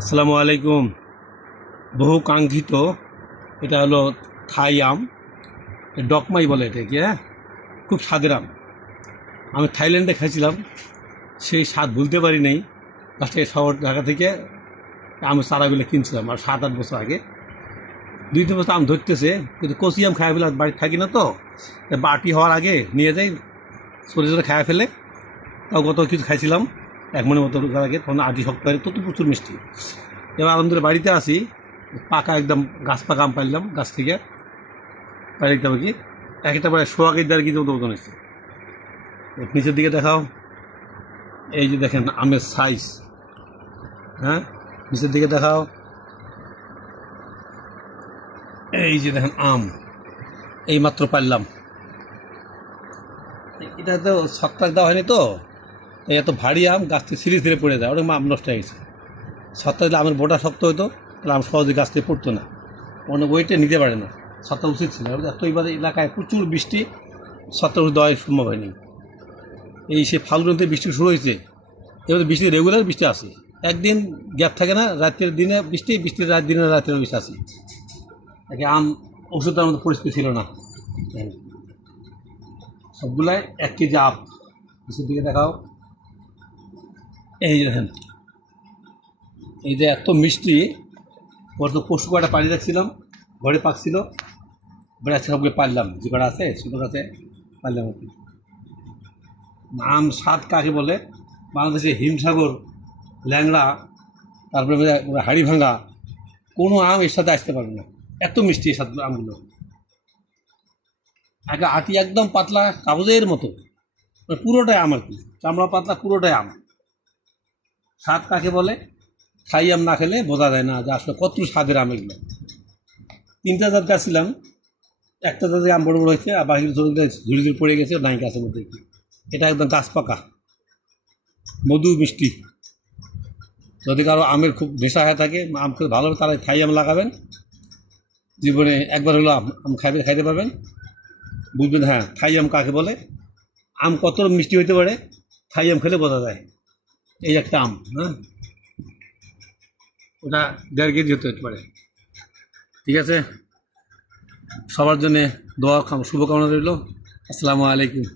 আসসালামু আলাইকুম। বহু কাঙ্ক্ষিত এটা হলো থাই আম, ডকমাই বলে এটাকে। হ্যাঁ, খুব স্বাদের আম। আমি থাইল্যান্ডে খাইছিলাম, সেই স্বাদ ভুলতে পারি নাই। লাস্টে শহর ঢাকা থেকে আমের চারাগুলো কিনছিলাম আর 7-8 বছর আগে। 2-3 বছর আম ধরতেছে, কিন্তু কচি আম খাওয়া ফেলে বাড়ি থাকি না তো, বাটি হওয়ার আগে নিয়ে যাই, চলে চলে খাওয়া ফেলে। তাও গত কিছু খাইছিলাম 1 মনের মতো আগে, তখন আটি শক্ত হয়, তত প্রচুর মিষ্টি। এবার আলহামদুলিল্লাহ বাড়িতে আসি, পাকা একদম গাছ পাকা আম পাইলাম গাছ থেকে। পাই দেখতে পাবো কি এক একটা প্রায় 1.5-1.5 কেজি মতো ওজন হয়েছে। নিচের দিকে দেখাও, এই যে দেখেন আমের সাইজ। হ্যাঁ, নিচের দিকে দেখাও, এই যে দেখেন আম এই মাত্র পারলাম। এটা তো ছত্রাক দেওয়া হয়নি তো, এই এত ভারী আম গাছ থেকে সিঁড়ি ছিঁড়ে পড়ে যায়, ওটা আম নষ্ট হয়ে গেছে। ছত্রাক দিলে আমের বোটা শক্ত হতো, তাহলে আম সহজে গাছ থেকে পড়তো না, অনেক ওয়েটে নিতে পারে না। ছত্রাক উচিত ছিল, এত এবার এলাকায় প্রচুর বৃষ্টি, ছত্রাক দেওয়া সম্ভব হয়নি। এই সে ফাল্গুনতে বৃষ্টি শুরু হয়েছে, এবার বৃষ্টি রেগুলার বৃষ্টি আসে, একদিন গ্যাপ থাকে না, রাতের দিনে বৃষ্টি, বৃষ্টির রাত দিনে রাতের বৃষ্টি আসে। একে আম ওষুধের মতো পরিস্থিতি ছিল না। সবগুলাই 1 কেজি আপ। নিচের দিকে দেখাও, এই যে দেখেন, এই যে এত মিষ্টি। ওর তো পশু কটা পানি রাখছিলাম, ঘরে পাকছিল, এবার আজকে সবগুলো পারলাম, যে কটা আছে সেগুলো আছে পারলাম আর কি। আম স্বাদ কাকে বলে, বাংলাদেশে হিমসাগর, ল্যাংড়া, তারপরে হাড়িভাঙ্গা, কোনো আম এর সাথে আসতে পারবে না, এত মিষ্টি এই স্বাদ আমগুলো। একটা আটি একদম পাতলা কাগজের মতো, মানে পুরোটাই আম আর কি, চামড়া পাতলা, পুরোটাই আম। স্বাদ কাকে বলে, খাই আম না খেলে বোঝা যায় না যে আসলে কত স্বাদের আম এগুলো। 3টা জাত গাছ ছিলাম, একটা জাতে আম বড় বড় হয়েছে, আর বাকি ছোটগুলো ঝুড়ি ঝুড়ি পড়ে গেছে নাই গাছের মধ্যে কি। এটা একদম গাছ পাকা, মধু মিষ্টি। যদি কারো আমের খুব নেশা হয়ে থাকে, আম খেতে ভালো, তারা থাই আম লাগাবেন, জীবনে একবার হলো আম আম খাইতে পারবেন, বুঝবেন হ্যাঁ থাই আম কাকে বলে, আম কত মিষ্টি হইতে পারে থাই আম খেলে বোঝা যায়। এই একটা আম, হ্যাঁ, ওটা 1.5 কেজি হতে পারে। ঠিক আছে, সবার জন্যে দোয়া শুভকামনা রইল। আসসালামু আলাইকুম।